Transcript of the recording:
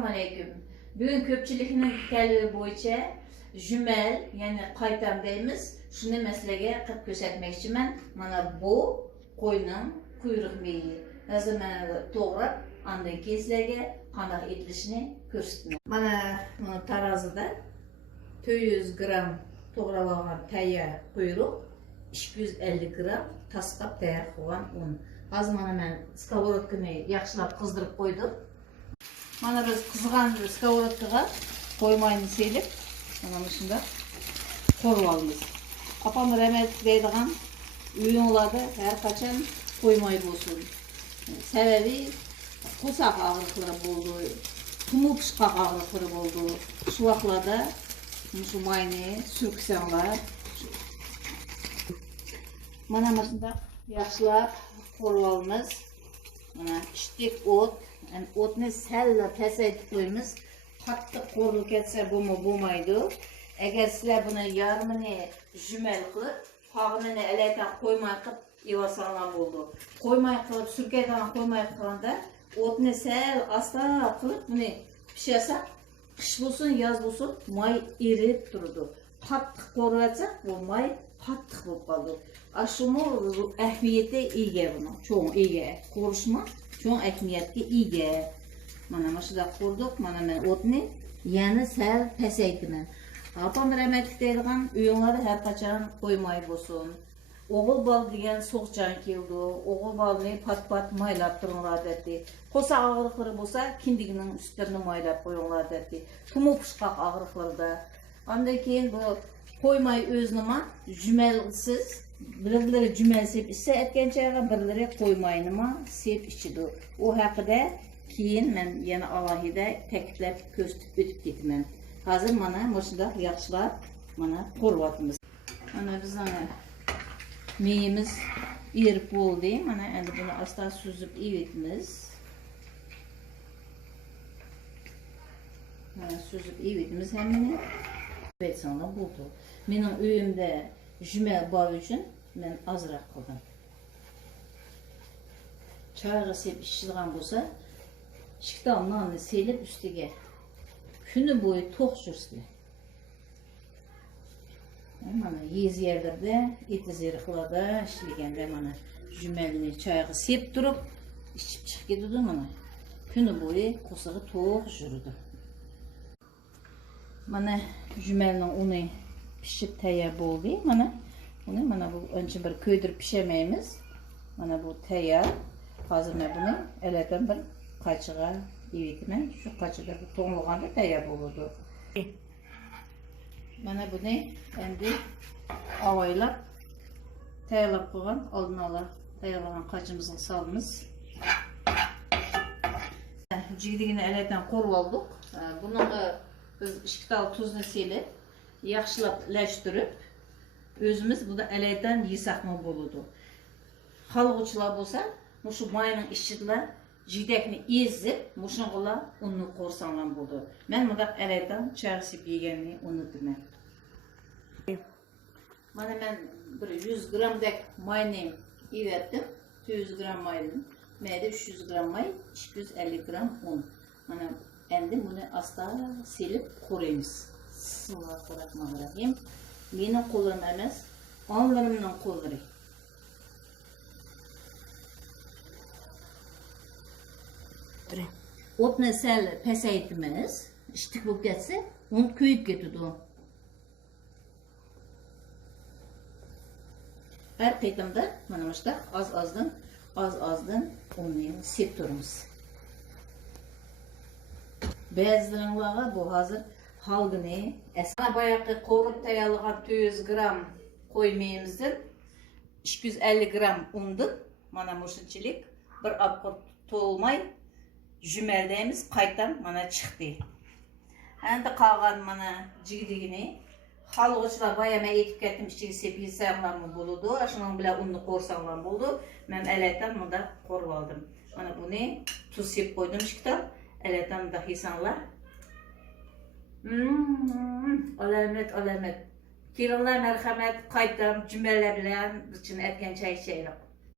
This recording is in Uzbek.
Assalamu alaykum. Bugün köpçülükünün tələbi boyunca jümel, yani qaytam deyimiz, şunu məsələyə qıb göstərmək üçün mana bu qoyunun quyruq meyi. Hazır mən doğrab, andan sizlərə qanaq etilişini göstərdim. Mana tarazıda 200 gram doğrab alған tayyor quyruq, 250 gram tasqab tayyor qilgan un. Hazır mana mən skоворodkani yaxshilab qizdirib qo'ydim. Mana biz qizgan skоворodkaga qo'ymayni selib, mana shunda qo'rib olamiz. Apam rahmet deydigan uyinglarda har qachon qo'ymay bo'lsin. Sababi qo'saq og'riqlari bo'ldi, tumu pishqoq og'riqlari bo'ldi. Shu vaqtlarda shu mayni surksanglar. Mana shunda yaxshilab qo'rib olamiz. Mana ishtik o't, o'tni salla pasaytib qo'yamiz. Qattiq qo'rib ketsa bo'lmaydi. Agar sizlar buni yarmini jumel qilib, qog'inini alaydan qo'ymay qilib yevasanlar bo'ldi. Qo'ymay qilib, surkaydan qo'ymay qilganda o'tni sal asta qilib buni pishirsa, qish bo'lsin, yoz bo'lsin, may erib turadi. Qattiq qo'rib etsa, bu may qattiq bo'lib qoldi. Aşımı əhmiyyətə ega buna, çoğun ega. Qoruşma çoğun əhmiyyətə ega. Mana maşıda qurduq, mana mən otni, yəni sal pasaytdim. Apam rahmetlik deyilgan uyuңlarda hər qaçan qoymay bolsun. Oğul bal degan soğcan keldi. Oğul balını pat-pat maylab turunglar dedi. Qosa ağırlıqları bolsa, kindiginin üstlərini maylab qoyunglar dedi. Tumu pışqaq ağırlıqlarda. Ondan keyin bu qoymay özünüma cümelsiz birileri cümel sep ise etken çayga birileri qo'ymaynima sep içidi. O haqida keyin men yana alohida ta'kidlab ko'rsatib o'tib ketaman. Hozir mana shunda yaxshilab mana qo'ryapmiz. Mana bizning meyimiz erib bo'ldi. Mana endi buni asta suzib evetmiz. Mana suzib evetmiz hammani. Evet sonra buldu. Benim uyumda jümel bağı için ben azırak qildim. Çayga sep ishilgan bo'lsa, shikdan nonni selib ustiga kuni bo'yi to'q jursizlar. Mana yez yerlarda, etiz yeriqlarda ishlaganda mana jümelni çayga sep turib, ichib chiqib ketadi mana. Kuni bo'yi qo'sig'i to'q jurdi. Mana jümelning uni pişip tayyor bo'ldi. Mana bu önce bir köydirib pişirmaymiz. Mana bu tayyor. Hozir men buni aladan bir qachiga yeyitaman. Shu qachida bu to'ng'ilganda tayyor bo'ladi. Mana buni endi avaylab tayyorlab qo'ygan oldin ola tayyorlagan qachimizga solamiz. Jigdigini aladan qo'rib oldik. Bunga biz 2 tal tuzunu selib, yaxshilab lashtirib, özümüz bunu alaydan yesaqmı boludu. Xalqçılar bolsa, mushu mayning ichida jidakni ezib, mushunga unni qo'rsanlar bo'ldi. Men bundaq alaydan charsib yeganni unutdim. Mana men bir 100 gramdak mayni evetdim. 200 gram mayni, menda 300 gram may, 250 gram un. Mana endi buni asta selib qo'raymiz. Bismillahirrahmanirrahim. Mening qo'lim emas, onlarimning qo'llari. O'tni sal pasaytimiz, ishtik bo'lib ketsa, un kuyib ketadi. Har qaytamda mana shunday az-azdan unni sep turamiz. Ba'zilarga bu hozir halgını esna bayaqı qo'rib tayyorlagan 200 gram qo'ymayimizdan 250 gram undan mana mushunchalik bir apqor to'lmay jümeldeyimiz qaytam mana chiqdi. Endi qolgan mana jigdigini xalqchilar bayama aytib ketdim, ichiga sep yesanglar bo'ladi, shuning bilan unni qo'rsanglar bo'ldi. Men alaydan bunda qo'rib oldim. Mana buni tuz sep qo'ydim ishqida. Alaydan da yesanglar. Alamet. Kelinlar merhamet, qaytam, cümeler bilen için etken çay içelim.